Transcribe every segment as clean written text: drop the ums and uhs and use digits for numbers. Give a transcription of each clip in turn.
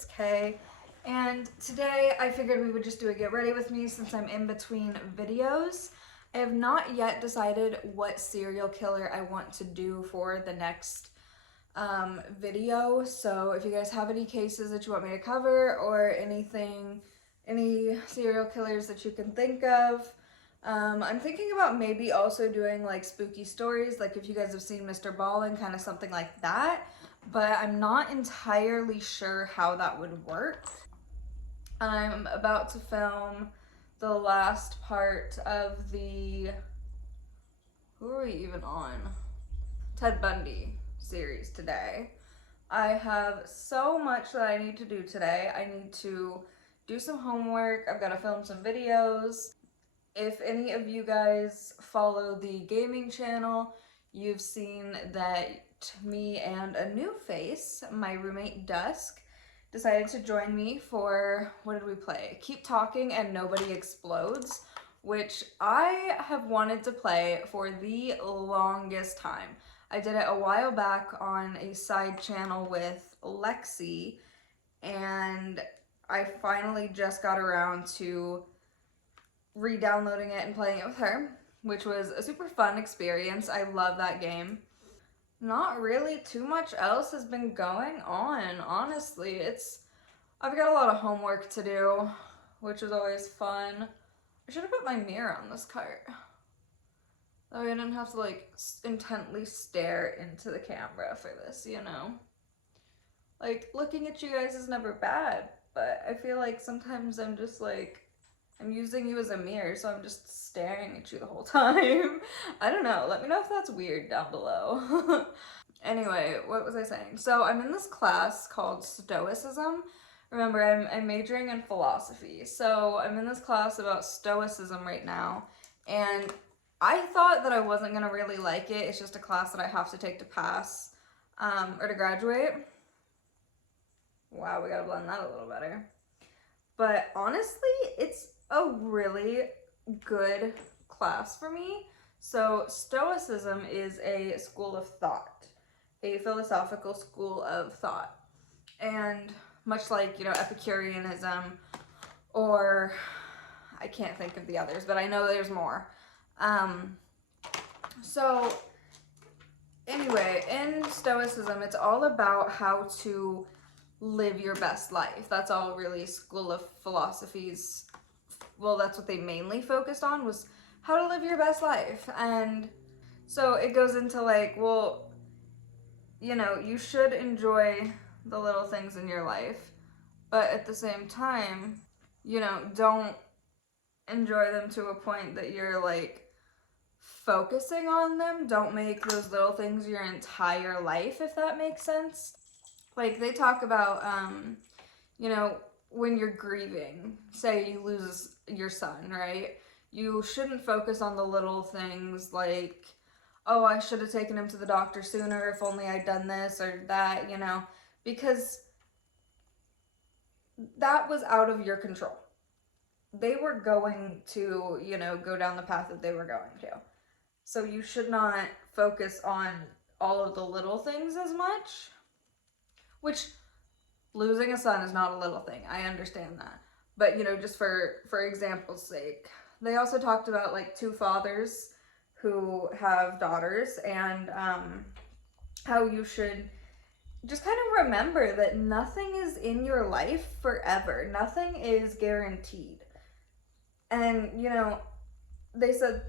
It's Kay, and today I figured we would just do a get ready with me since I'm in between videos. I have not yet decided what serial killer I want to do for the next video, so if you guys have any cases that you want me to cover or anything, any serial killers that you can think of. I'm thinking about maybe also doing like spooky stories, like if you guys have seen Mr. Ballin, kind of something like that, but I'm not entirely sure how that would work. I'm about to film the last part of the, who are we even on? Ted Bundy series today. I have so much that I need to do today. I need to do some homework. I've got to film some videos. If any of you guys follow the gaming channel, you've seen that me and a new face, my roommate Dusk, decided to join me for, what did we play? Keep Talking and Nobody Explodes, which I have wanted to play for the longest time. I did it a while back on a side channel with Lexi, and I finally just got around to re-downloading it and playing it with her, which was a super fun experience. I love that game. Not really too much else has been going on, honestly. I've got a lot of homework to do, which is always fun. I should have put my mirror on this cart. That way I didn't have to like intently stare into the camera for this, you know? Like, looking at you guys is never bad, but I feel like sometimes I'm just like, I'm using you as a mirror, so I'm just staring at you the whole time. I don't know. Let me know if that's weird down below. Anyway, what was I saying? So I'm in this class called Stoicism. Remember, I'm majoring in philosophy. So I'm in this class about Stoicism right now. And I thought that I wasn't going to really like it. It's just a class that I have to take to pass or to graduate. Wow, we got to blend that a little better. But honestly, it's a really good class for me. So Stoicism is a school of thought, a philosophical school of thought. And much like, you know, Epicureanism, or I can't think of the others, but I know there's more. So anyway, in Stoicism, it's all about how to live your best life. That's all really school of philosophies, well, that's what they mainly focused on, was how to live your best life. And so it goes into like, well, you know, you should enjoy the little things in your life, but at the same time, you know, don't enjoy them to a point that you're like focusing on them. Don't make those little things your entire life, if that makes sense. Like, they talk about, you know, when you're grieving, say you lose your son, right? You shouldn't focus on the little things like, oh, I should have taken him to the doctor sooner, if only I'd done this or that, you know, because that was out of your control. They were going to, you know, go down the path that they were going to. So you should not focus on all of the little things as much, which losing a son is not a little thing. I understand that. But, you know, just for example's sake, they also talked about like two fathers who have daughters, and how you should just kind of remember that nothing is in your life forever. Nothing is guaranteed. And, you know, they said,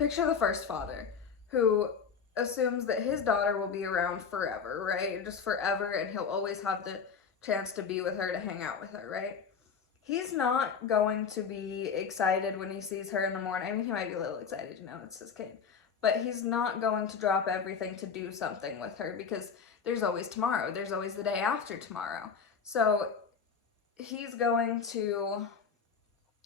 picture the first father who assumes that his daughter will be around forever, right? Just forever, and he'll always have the chance to be with her, to hang out with her, right? He's not going to be excited when he sees her in the morning. I mean, he might be a little excited, you know, it's his kid. But he's not going to drop everything to do something with her, because there's always tomorrow. There's always the day after tomorrow. So he's going to,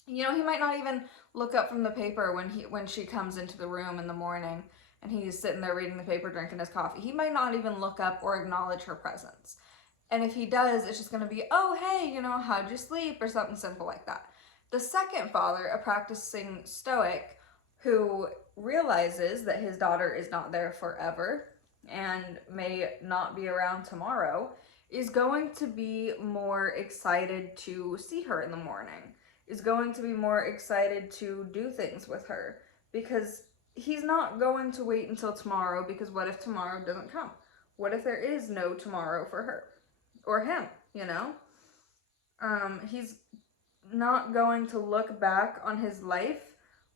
you know, he might not even look up from the paper when she comes into the room in the morning and he's sitting there reading the paper, drinking his coffee. He might not even look up or acknowledge her presence. And if he does, it's just going to be, oh, hey, you know, how'd you sleep? Or something simple like that. The second father, a practicing Stoic, who realizes that his daughter is not there forever and may not be around tomorrow, is going to be more excited to see her in the morning, is going to be more excited to do things with her, because he's not going to wait until tomorrow, because what if tomorrow doesn't come? What if there is no tomorrow for her or him, you know? He's not going to look back on his life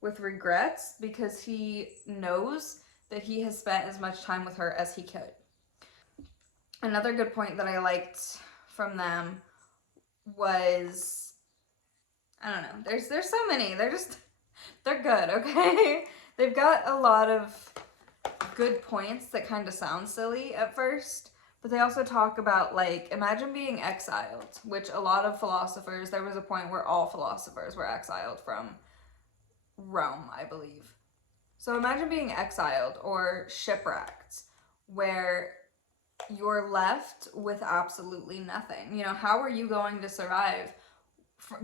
with regrets because he knows that he has spent as much time with her as he could. Another good point that I liked from them was, I don't know, there's so many. They're good, okay? They've got a lot of good points that kind of sound silly at first, but they also talk about, like, imagine being exiled, which a lot of philosophers, there was a point where all philosophers were exiled from Rome, I believe. So imagine being exiled or shipwrecked, where you're left with absolutely nothing. You know, how are you going to survive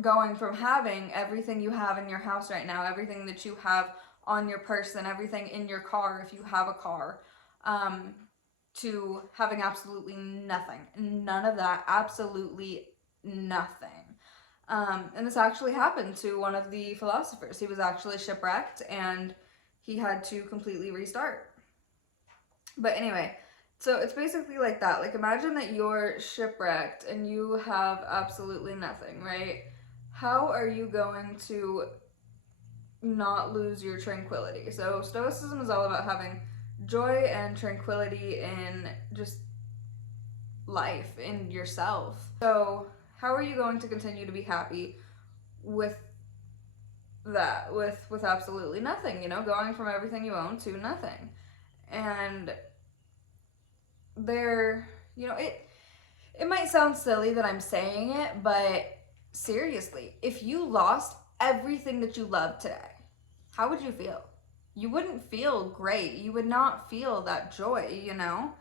going from having everything you have in your house right now, everything that you have on your person, everything in your car if you have a car, to having absolutely nothing? None of that, absolutely nothing. And this actually happened to one of the philosophers. He was actually shipwrecked and he had to completely restart. But anyway, so it's basically like that. Like, imagine that you're shipwrecked and you have absolutely nothing, right? How are you going to not lose your tranquility? So Stoicism is all about having joy and tranquility in just life, in yourself. So how are you going to continue to be happy with that, with absolutely nothing, you know, going from everything you own to nothing? And there, you know, it might sound silly that I'm saying it, but seriously, if you lost everything that you love today, how would you feel? You wouldn't feel great. You would not feel that joy, you know?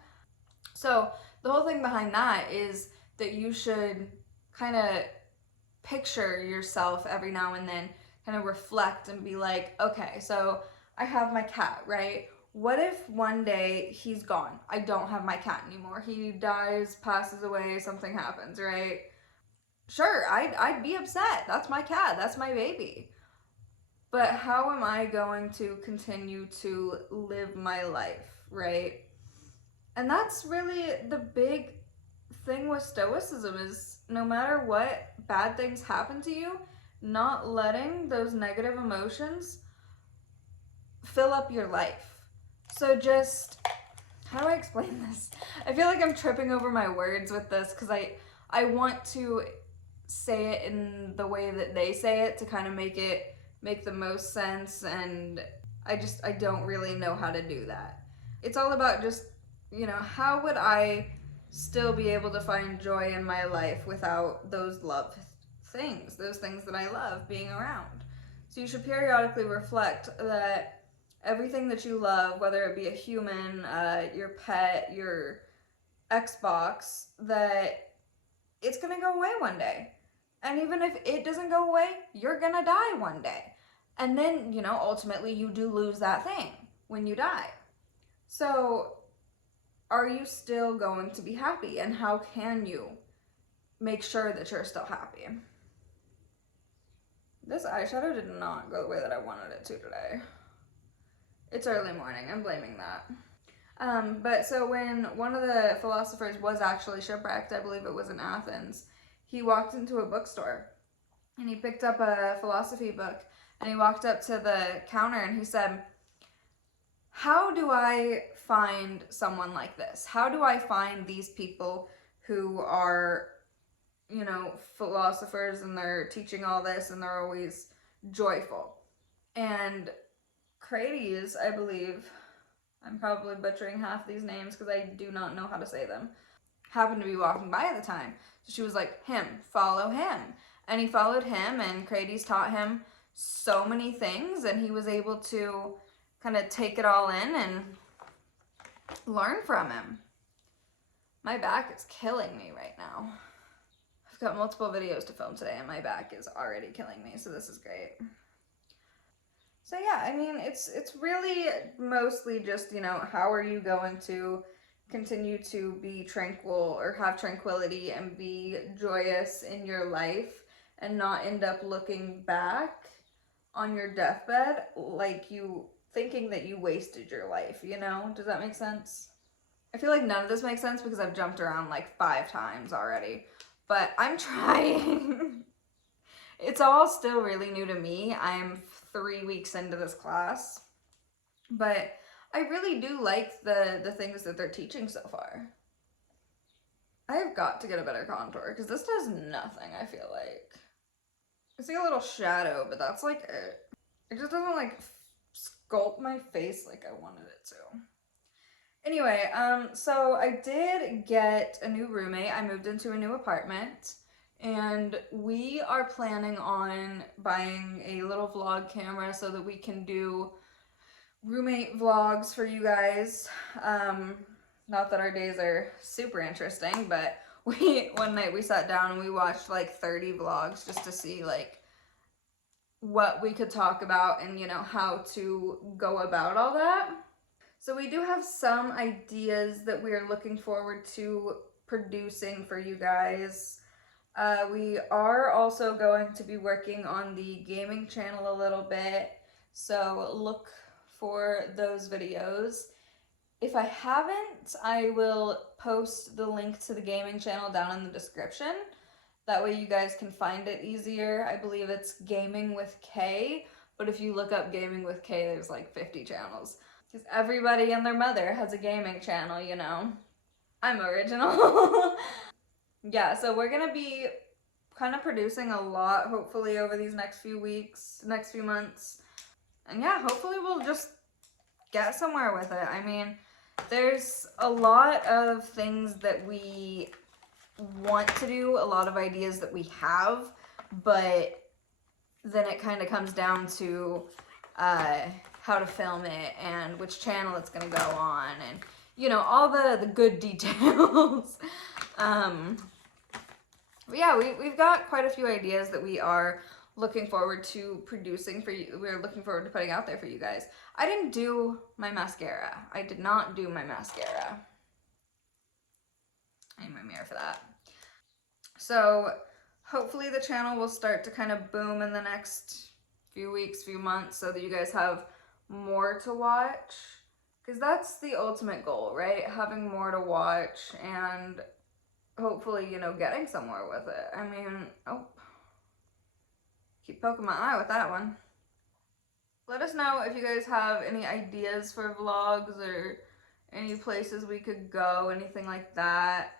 So the whole thing behind that is that you should kind of picture yourself every now and then, kind of reflect and be like, okay, so I have my cat, right? What if one day he's gone? I don't have my cat anymore. He dies, passes away, something happens, right? Sure, I'd be upset. That's my cat. That's my baby. But how am I going to continue to live my life, right? And that's really the big thing with Stoicism, is no matter what bad things happen to you, not letting those negative emotions fill up your life. So just, how do I explain this? I feel like I'm tripping over my words with this because I want to say it in the way that they say it to kind of make the most sense, and I don't really know how to do that. It's all about just, you know, how would I still be able to find joy in my life without those things, those things that I love being around? So you should periodically reflect that everything that you love, whether it be a human, your pet, your Xbox, that it's gonna go away one day. And even if it doesn't go away, you're gonna die one day. And then, you know, ultimately you do lose that thing when you die. So are you still going to be happy? And how can you make sure that you're still happy? This eyeshadow did not go the way that I wanted it to today. It's early morning, I'm blaming that. But so when one of the philosophers was actually shipwrecked, I believe it was in Athens, he walked into a bookstore and he picked up a philosophy book and he walked up to the counter and he said, how do I find someone like this? How do I find these people who are, you know, philosophers and they're teaching all this and they're always joyful? And Crates, I believe, I'm probably butchering half these names because I do not know how to say them, happened to be walking by at the time. So she was like, him, follow him. And he followed him, and Crates taught him so many things, and he was able to kind of take it all in and learn from him. My back is killing me right now. I've got multiple videos to film today, and my back is already killing me, so this is great. So yeah, I mean, it's really mostly just, you know, how are you going to continue to be tranquil or have tranquility and be joyous in your life and not end up looking back on your deathbed like you thinking that you wasted your life, you know? Does that make sense? I feel like none of this makes sense because I've jumped around like 5 times already, but I'm trying. It's all still really new to me. I'm 3 weeks into this class, but I really do like the things that they're teaching so far. I have got to get a better contour because this does nothing, I feel like. I see a little shadow, but that's like it. It just doesn't like sculpt my face like I wanted it to. Anyway, so I did get a new roommate. I moved into a new apartment, and we are planning on buying a little vlog camera so that we can do roommate vlogs for you guys. Not that our days are super interesting, but one night we sat down and we watched like 30 vlogs just to see like what we could talk about and, you know, how to go about all that. So we do have some ideas that we are looking forward to producing for you guys. We are also going to be working on the gaming channel a little bit, so look for those videos. If I haven't, I will post the link to the gaming channel down in the description. That way you guys can find it easier. I believe it's Gaming with K, but if you look up Gaming with K, there's like 50 channels. Because everybody and their mother has a gaming channel, you know. I'm original. Yeah, so we're gonna be kind of producing a lot, hopefully, over these next few weeks, next few months. And yeah, hopefully we'll just get somewhere with it. I mean, there's a lot of things that we want to do, a lot of ideas that we have, but then it kind of comes down to how to film it and which channel it's going to go on and, you know, all the good details. But yeah, we've got quite a few ideas that we are looking forward to producing for you. We're looking forward to putting out there for you guys. I didn't do my mascara. I did not do my mascara. I need my mirror for that. So hopefully the channel will start to kind of boom in the next few weeks, few months, so that you guys have more to watch. Because that's the ultimate goal, right? Having more to watch and hopefully, you know, getting somewhere with it. I mean, oh, keep poking my eye with that one. Let us know if you guys have any ideas for vlogs or any places we could go, anything like that.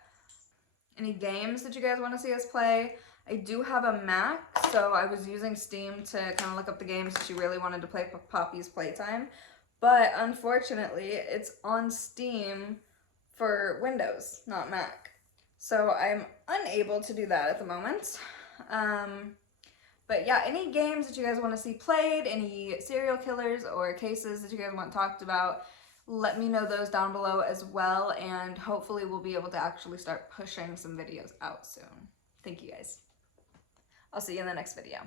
Any games that you guys want to see us play. I do have a Mac, so I was using Steam to kind of look up the games that she really wanted to play Poppy's Playtime. But unfortunately, it's on Steam for Windows, not Mac. So I'm unable to do that at the moment. But yeah, any games that you guys want to see played, any serial killers or cases that you guys want talked about, let me know those down below as well, and hopefully we'll be able to actually start pushing some videos out soon. Thank you guys. I'll see you in the next video.